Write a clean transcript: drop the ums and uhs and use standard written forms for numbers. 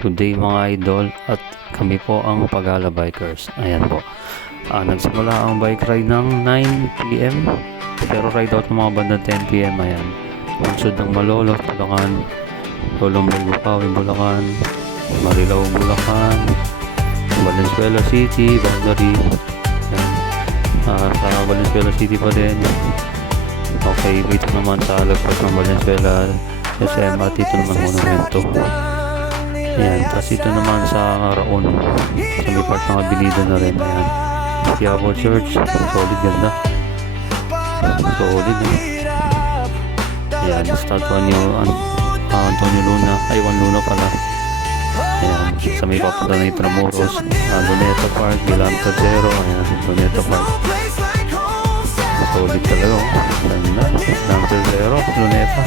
Good day mga idol, at kami po ang Pagala Bikers. Ayan po. Nagsimula ang bike ride ng 9 PM pero ride out ng mga bandang 10 PM. Ayan. Lungsod ng Malolos, Bulacan, Lolong Bukawi, Bulacan, Marilao, Bulacan, Valenzuela City, Boundary. Ayan. Sa Valenzuela City pa din. Okay, dito naman sa lagpas ng Valenzuela SM at dito naman Monumento. Ayan, tapos ito naman sa Raon, sa may part ng Abilida na rin. Ayan, Quiapo Church, solid, ganda, solid ayan, statua ni Antonio Luna, Juan Luna pala. Ayan, sa may papunta na Intramuros, Luneta Park, Bilang Cordero. Ayan, Luneta Park, solid talaga, ganda, Bilang Cordero, Luneta.